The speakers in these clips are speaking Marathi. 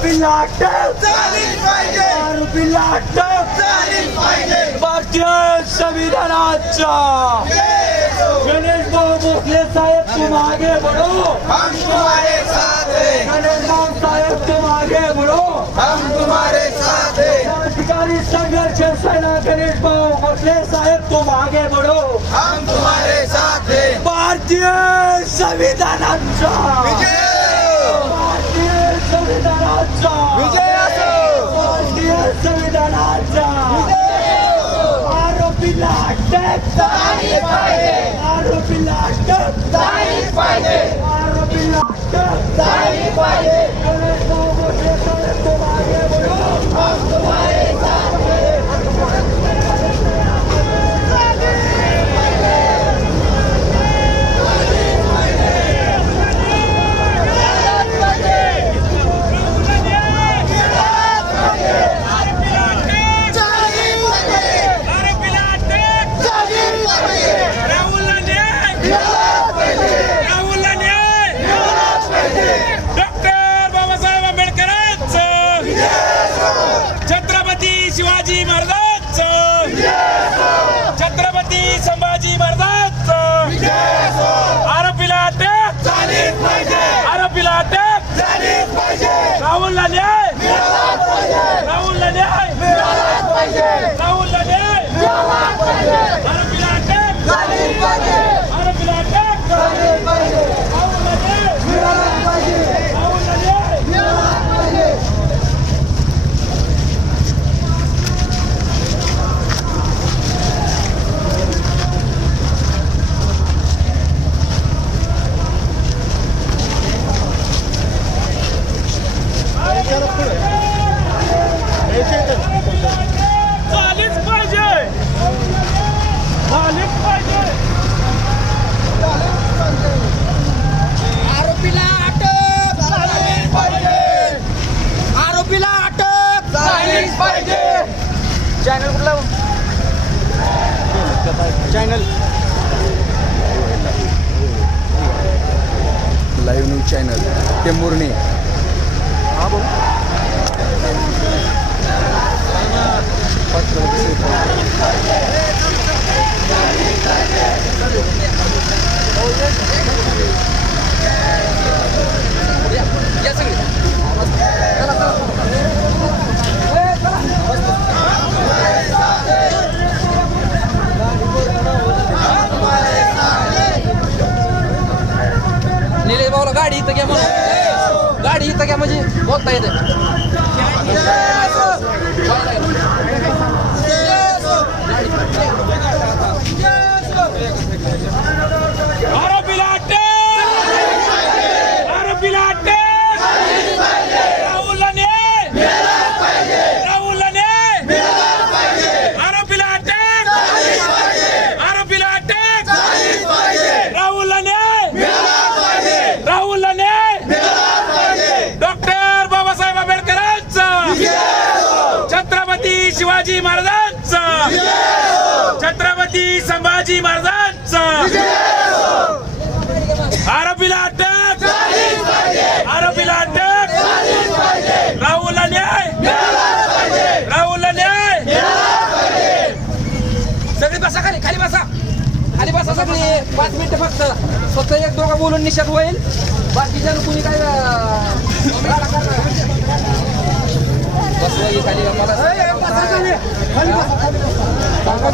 आरोपीला अटक झालीच पाहिजे. आरोपीला अटक झालीच पाहिजे. भारतीय संविधानाच्या. गणेश भाऊ भोसले साहेब तुम आगे बढ़ो. हम तुम्हारे साथ हैं. गणेश भाऊ साहेब तुम आगे बढ़ो. हम तुम्हारे साथ हैं. क्रांतिकारी संघर्ष सेना गणेश भाऊ भोसले साहेब तुम आगे बढ़ो. हम तुम्हारे साथ हैं. भारतीय संविधानाचा विजय! संविधानाचा विजय असो! भारतीय संविधानाचा आरोपीला अटक झालीच पाहिजे. आरोपीला अटक पाहिजे. आरोपीला अटक झालीच पाहिजे गणेश भाऊ भोसले साहेब तुम आगे बढ़ो हम तुम्हारे साथ हैं डॉक्टर बाबासाहेब आंबेडकरांचं छत्रपती शिवाजी महाराजांचं छत्रपती संभाजी महाराजांचं आरोपीला अटक झालीच पाहिजे आरोपीला अटक झालीच पाहिजे राहुलला न्याय मिळालाच पाहिजे राहुलला न्याय मिळालाच पाहिजे राहुलला न्याय मिळालाच पाहिजे आरोपीला अटक झालीच पाहिजे आरोपीला अटक झालीच पाहिजे राहुलला न्याय मिळालाच पाहिजे राहुलला न्याय मिळालाच पाहिजे झालीच पाहिजे झालीच पाहिजे आरोपीला अटक झालीच पाहिजे आरोपीला अटक झालीच पाहिजे चॅनल कुठला? Channel live news channel Tembhurni Nilesh लगता क्या मुझे बहुत म्हणजे येते आरोपीला अटक आरोपीला अटक राहुलला न्याय राहुलला न्याय आरोपीला अटक आरोपीला अटक राहुलला न्याय राहुलला न्याय डॉक्टर बाबासाहेब आंबेडकरांचं छत्रपती शिवाजी महाराजांचं छत्रपती संभाजी महाराजांचं. आरोपीला अटक. आरोपीला अटक. राहुलला न्याय. राहुलला न्याय. सगळी बसा खाली खाली बसा. खाली बसा सगळी. पाच मिनिटं फक्त. फक्त एक दोघं बोलून निषेध होईल. बाकीच्या कुणी काय अं, बसवा ही खाली. मला सांगा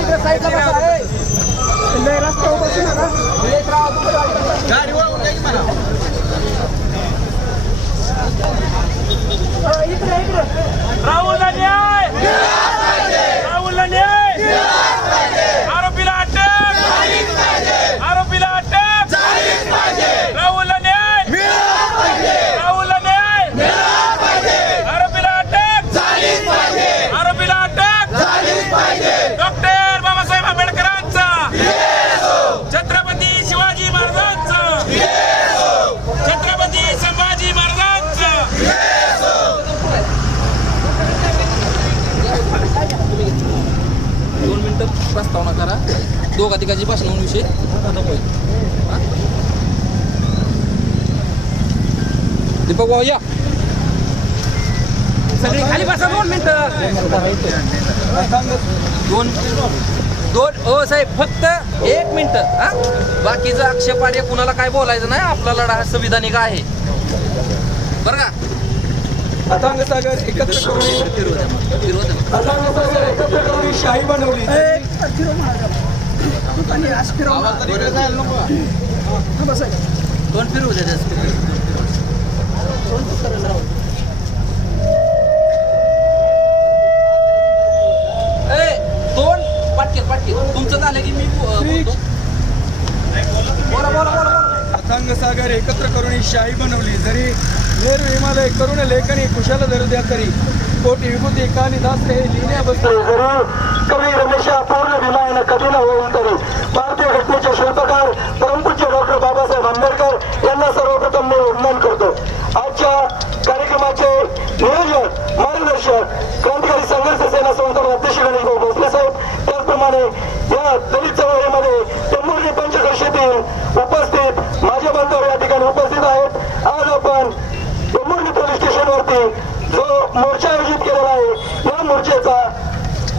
इकडे साईडला बसा ए. रस्त्यावर बसू नका येत राहा तुम्ही गाडी. राहुलला न्याय राहुलला न्याय आरोपीला अटक आरोपीला अटक राहुलला न्याय राहुलला न्याय आरोपीला अटक प्रस्तावना करा. दोघा तिघाची भाषण होऊन विषय खतम होईल? दीपक भाऊ या. सगळी खाली बसा दोन मिनिटं. दोन दोन हो साहेब फक्त एक मिनिट हा? बाकीचं आक्षेपार्ह कुणाला काय बोलायचं नाही आपला लढा हा संविधानिक आहे. बरं का? अथांग सागर एकत्र करून सागर एकत्र करून शाही बनवली दोन फिरवू द्या ए, दोन पाटके पाटके तुमचं झालं की मी बोला बोला बोला सागर एकत्र करून ही शाही बनवली. जरी नेहरू हिमालय करुण लेखनी कुशाल धरू द्या तरी कोटी विभूती कालिदास हे कवी रमेश पूर्ण विमायन कधी होऊन तरी. भारतीय घटनेचे शिल्पकार परमपूज्य डॉक्टर बाबासाहेब आंबेडकर यांना सर्वप्रथम मी वंदन करतो. आजच्या कार्यक्रमाचे नियोजन मार्गदर्शक क्रांतिकारी संघर्ष सेना संस्थान अध्यक्ष गणेश भाऊ भोसले साहेब त्याचप्रमाणे या दलित चळवळीमध्ये टेंभुर्णी पंचकृषीतील उपस्थित माझे बांधव या ठिकाणी उपस्थित आहेत आज आपण टेंभुर्णी पोलीस स्टेशनवरती जो मोर्चा आयोजित केलेला आहे या मोर्चाचा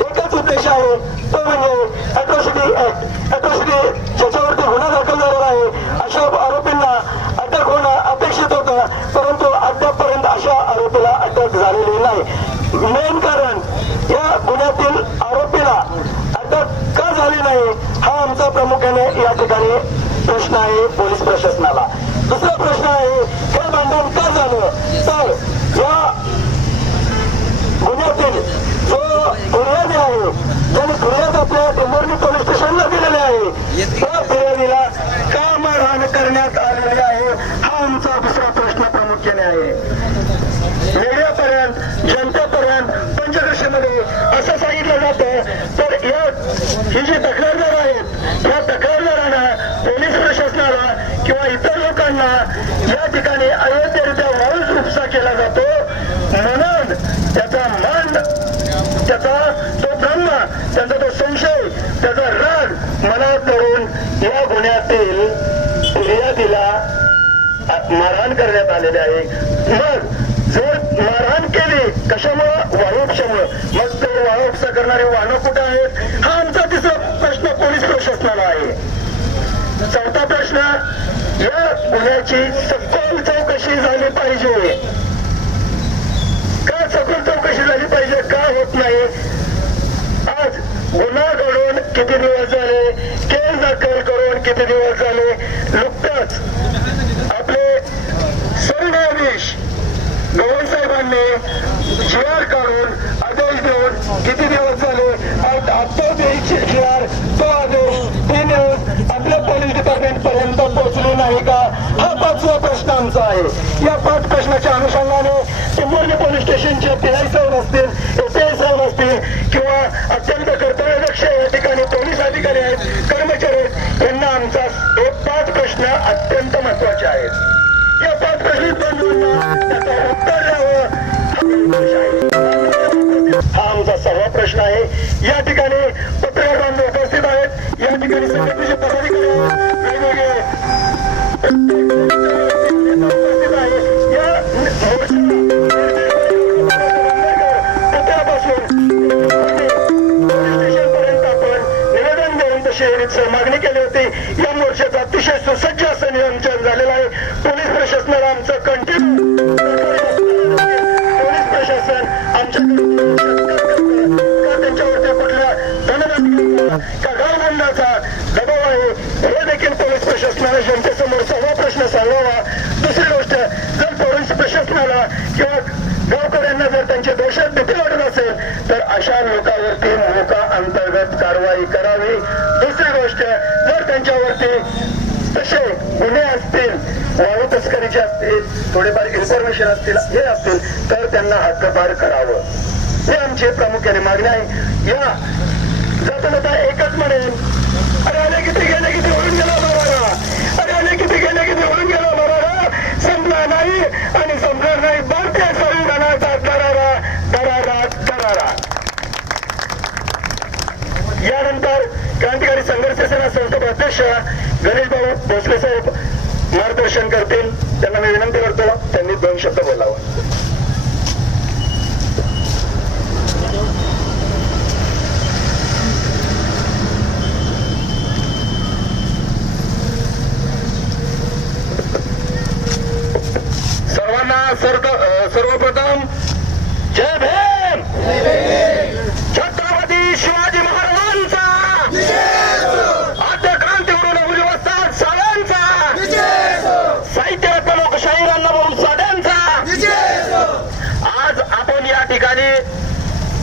एकच उद्देश आहे तो म्हणजे अट्रॉसिटी ऍक्ट अट्रॉसिटी ज्याच्यावरती गुन्हा दाखल झालेला आहे अशा आरोपींना अटक होणं अपेक्षित होतं परंतु अद्यापपर्यंत अशा आरोपीला अटक झालेली नाही. मेन कारण या गुन्ह्यातील आरोपीला अटक का झाली नाही हा आमचा प्रामुख्याने या ठिकाणी प्रश्न आहे पोलीस प्रशासनाला. दुसरा प्रश्न आहे हे भांडण का झालं तर या गुन्ह्यातील जो फिर्यादी आहे ज्याने फिर्याद आपल्या टेंभुर्णी पोलीस स्टेशनला दिलेली आहे. त्या फिर्यादीला का मारहाण करण्यात आलेली आहे. हा आमचा दुसरा प्रश्न प्रामुख्याने आहे. मीडियापर्यंत जनतेपर्यंत पंचकृषीमध्ये असं सांगितलं जातं तर या ही जी तक्रारदार आहेत या तक्रारदारांना पोलीस प्रशासनाला किंवा इतर लोकांना या ठिकाणी अयोग्यरित्या वाळूच उपसा केला जातो. म्हणून त्याचा मान त्याचा तो ब्रह्म त्याचा तो संशय त्याचा राग मनात करून या गुन्ह्यातील फिर्यादीला मारहाण करण्यात आलेले आहे. मग जर मारहाण केली कशामुळं? वाळूपशामुळं मग ते वाळूपसा करणारे वाहनं कुठे आहेत? हा आमचा तिसरा प्रश्न पोलीस प्रशासनाला आहे. चौथा प्रश्न या गुन्ह्याची सखोल चौकशी झाली पाहिजे. का सखोल चौकशी झाली पाहिजे? का होत नाही? गुन्हा घडून किती दिवस झाले? केस दाखल करून किती दिवस झाले? नुकतंच आपले सरन्यायाधीश गवई साहेबांनी जी आर काढून आदेश देऊन किती दिवस झाले? आता जी आर तो आदेश ती न्यूज आपल्या पोलीस डिपार्टमेंट पर्यंत पोहोचली नाही का? हा पाचवा प्रश्न आमचा आहे. या पाच प्रश्नाच्या अनुषंगाने टिंबोर्णी पोलीस स्टेशनचे पी आय साहेब असतील एस आय साहेब असतील किंवा अत्यंत अध्यक्ष या ठिकाणी पोलीस अधिकारी आहेत कर्मचारी आहेत. यांना आमचा हे पाच प्रश्न अत्यंत महत्त्वाचे आहेत. या पाच प्रश्न बंधूंना त्याचं उत्तर द्यावं. हा आमचा सहावा प्रश्न आहे. या ठिकाणी पत्रकार बांधव उपस्थित आहेत. या ठिकाणी संघटनेचे पदाधिकारी वेगवेगळे उपस्थित आहे या मागणी केली होती. या मोर्चाचं अतिशय सुसज्ज असं नियोजन झालेलं आहे. पोलीस प्रशासनाला आमचं कंटिन्यू पोलीस प्रशासन आमच्या त्यांच्यावरती कुठल्या धनदान का गावबंदाचा दबाव आहे हे देखील पोलीस प्रशासनाला जनतेसमोर सगळा प्रश्न सांगावा दुसरी गोष्ट जर पोलीस प्रशासनाला किंवा गावकऱ्यांना जर त्यांच्या दोषात भीती वाटत असेल तर अशा लोकांवरती मोका अंतर्गत त्यांच्यावरती तसे गुन्हे असतील वाळू तस्करीचे असतील थोडेफार इन्फॉर्मेशन असतील हे असतील तर त्यांना हद्दपार करावं. हे आमची प्रामुख्याने मागणी आहे या जाता जाता एकच म्हणेन अरे आले किती गेले किती होऊन गेला बरोबर अरे आले किती गेले किती होऊन गेला बरोबर संपला नाही आणि संपणार नाही भारतीय संविधानाचा दरारा दरारा दरारा यानंतर क्रांतिकारी संघर्ष सेना संस्था अध्यक्ष गणेश भाऊ भोसले साहेब मार्गदर्शन करतील. त्यांना मी विनंती करतो त्यांनी दोन शब्द बोलावं. सर्वांना सर्व सर्वप्रथम जय भीम! छत्रपती शिवाजी महाराज!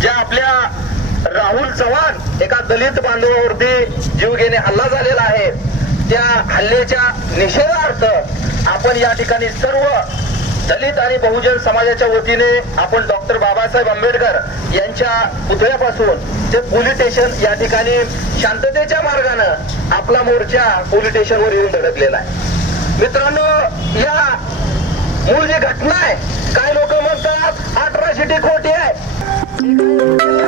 ज्या आपल्या राहुल चव्हाण एका दलित बांधवावरती जीवघेणे हल्ला झालेला आहे त्या हल्ल्याच्या निषेधार्थ आपण या ठिकाणी सर्व दलित आणि बहुजन समाजाच्या वतीने आपण डॉक्टर बाबासाहेब आंबेडकर यांच्या पुतळ्यापासून ते पोलीस स्टेशन या ठिकाणी शांततेच्या मार्गानं आपला मोर्चा पोलीस स्टेशनवर येऊन धडकलेला आहे. मित्रांनो या मूळ जी घटना आहे काय लोक म्हणतात अठरा शिटी Thank you.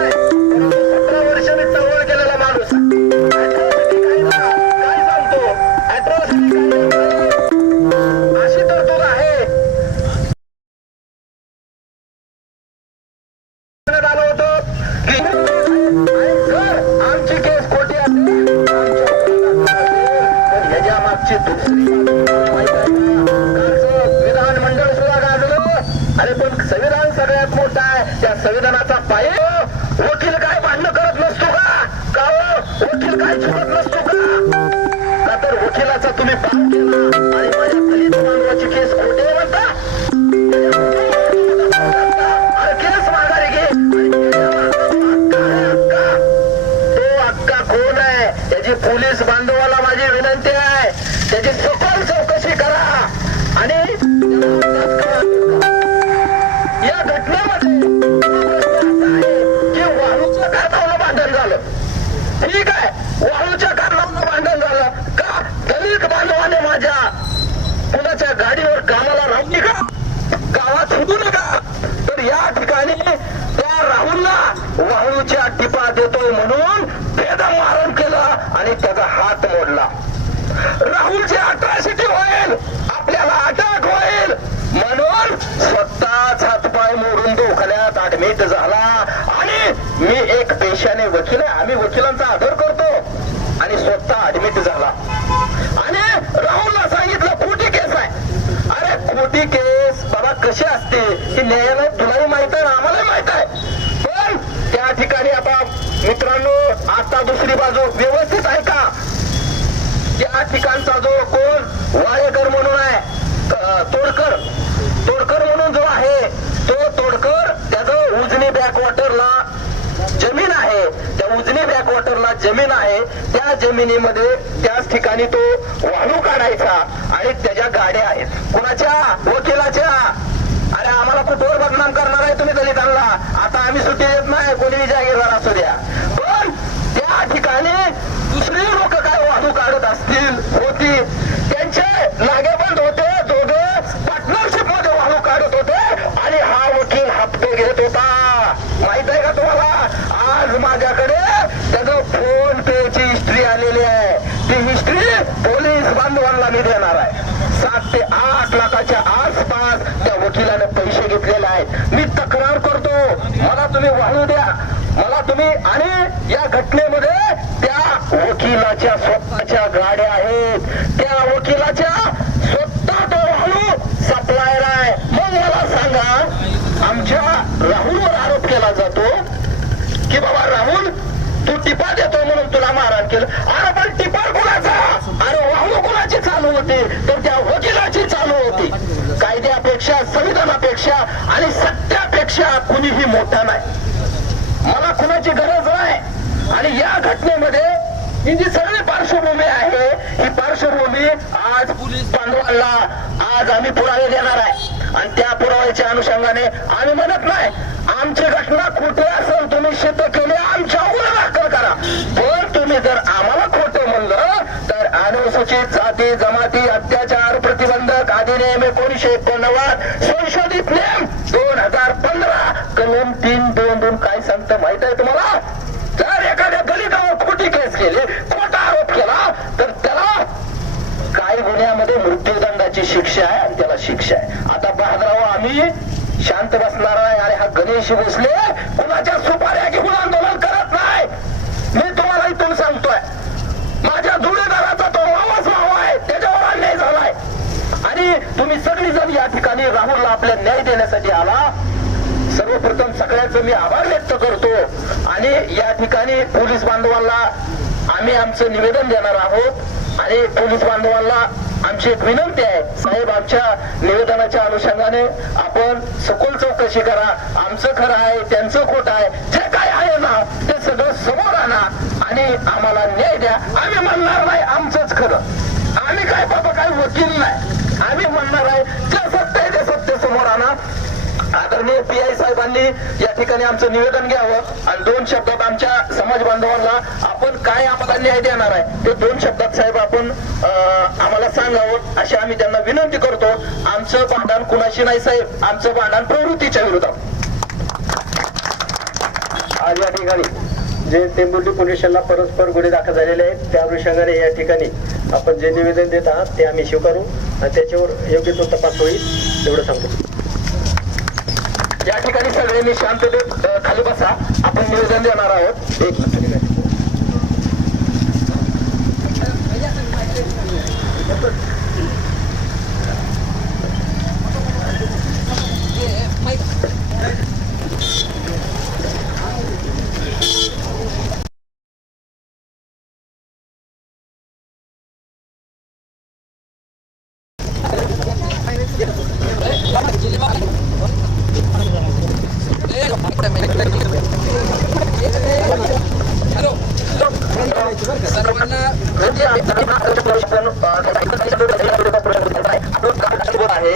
वकिलाचा तुम्ही गावात नका. तर या ठिकाणी त्या राहुलला वाळूच्या टिपा देतो म्हणून बेदम मारण केला आणि त्याचा हात मोडला. राहुलची अट्रॉसिटी होईल. आपल्याला अटक होईल. म्हणून स्वतःच हातपाय मोडून दवाखान्यात ऍडमिट झाला. आणि मी एक पेशाने वकील आहे. आम्ही वकिलांचा आदर करतो. आणि स्वतः ऍडमिट झाला. आणि राहुलला सांगितलं खोटी केस आहे अरे खोटी केस बाबा कशी असते ही न्यायालय तुलाही माहीत आहे आम्हालाही माहीत आहे. पण त्या ठिकाणी आता मित्रांनो आता दुसरी बाजू व्यवस्थित आहे का? त्या ठिकाणचा जो कोण वाळेकर म्हणून आहे तोडकर. तोडकर म्हणून जो आहे तो तोडकर त्याचं उजनी बॅकवॉटरला जमीन आहे. त्या उजनी बॅकवॉटरला जमीन आहे. त्या जमिनीमध्ये त्याच ठिकाणी तो वाळू काढायचा आणि त्याच्या गाड्या आहेत. कुणाच्या? वकिलाच्या. कुठवर बदनाम करणार आहे तुम्ही दलितांना. आता आम्ही सुट्टी देत नाही कोणी जागीरदार असू द्या पण त्या ठिकाणी दुसरी लोक काय वाहू काढत असतील होती त्यांचे लागेबंद होते दोघं पार्टनरशिपमध्ये वाहू काढत होते आणि हा वकील हप्ते घेत होता माहीत आहे का तुम्हाला आज माझ्याकडे त्याचं फोन पेची हिस्ट्री आलेली आहे ती हिस्ट्री पोलीस बांधवांना मी देणार आहे सात ते आठ लाखाच्या आसपास त्या वकिलाने पैसे घेतलेले मी तक्रार करतो. मला तुम्ही वाहू द्या. मला तुम्ही आणि या घटनेमध्ये त्या वकिलाच्या स्वतःच्या गाड्या आहेत. त्या वकिलाच्या स्वतः तो वाहू सप्लायर आहे. मग मला सांगा आमच्या राहुलवर आरोप केला जातो की बाबा राहुल तू टिपा देतो म्हणून तुला मारहाण केलं. धर्मापेक्षा आणि सत्यापेक्षा कुणीही मोठा नाही. मला कुणाची गरज नाही. आणि या घटनेमध्ये ही जी सगळी पार्श्वभूमी आहे ही पार्श्वभूमी आज पोलीस बांधवांना आज आम्ही पुरावे देणार आहे. आणि त्या पुराव्याच्या अनुषंगाने आम्ही म्हणत नाही आमची घटना खोटी असेल तुम्ही शेत केले आमच्यावर दाखल करा. पण तुम्ही जर आम्हाला खोटं म्हणलं तर अनुसूचित जाती जमाती अत्याचार प्रतिबंधक अधिनियम एकोणीशे एकोणनव्वद विरोधी फ्लेम दोन हजार पंधरा कलम तीन दोन दोन काय सांगतं माहीत आहे तुम्हाला? जर एखाद्या दलितावर खोटी केस केली खोटा आरोप केला तर त्याला काय गुन्ह्यामध्ये मृत्यूदंडाची शिक्षा आहे आणि त्याला शिक्षा आहे. आता बहादराव आम्ही. शांत बसणार आहे अरे हा गणेश भोसले कुणाच्या सुपाऱ्या घेऊन आंदोलन कर तुम्ही सगळी जण या ठिकाणी राहुलला आपल्या न्याय देण्यासाठी आला. सर्वप्रथम सगळ्याचं मी आभार व्यक्त करतो. आणि या ठिकाणी पोलीस बांधवांना आम्ही आमचं निवेदन देणार आहोत. आणि पोलीस बांधवांना आमची एक विनंती आहे. साहेब आमच्या निवेदनाच्या अनुषंगाने आपण सखोल चौकशी करा. आमचं खरं आहे त्यांचं खोट आहे. जे काय आहे ना ते सगळं समोर आणा. आणि आम्हाला न्याय द्या. आम्ही म्हणणार नाही आमचंच खरं. आम्ही काय बाबा काय वकील नाही. आम्ही म्हणणार आहे जे सत्य आहे ते सत्य समोर आणा. आदरणीय पी आय साहेबांनी या ठिकाणी आमचं निवेदन घ्यावं आणि दोन शब्दात आमच्या समाज बांधवांना आपण काय आम्हाला न्याय देणार आहे ते दोन शब्दात साहेब आपण आम्हाला सांगावं अशी आम्ही त्यांना विनंती करतो. आमचं भांडण कुणाशी नाही साहेब आमचं भांडण प्रवृत्तीच्या विरोधात. आज या ठिकाणी जे टेंबुर्ली पोलिसांना परस्पर गुन्हे दाखल झालेले आहेत त्या अनुषंगाने या ठिकाणी आपण जे निवेदन देत आहात ते आम्ही स्वीकारू. आणि त्याच्यावर योग्य तो तपास होईल एवढं सांगतो. या ठिकाणी सगळ्यांनी शांततेत खाली बसा. आपण निवेदन देणार आहोत. एक मिनिट. सर्वांना म्हणजे आपण आहे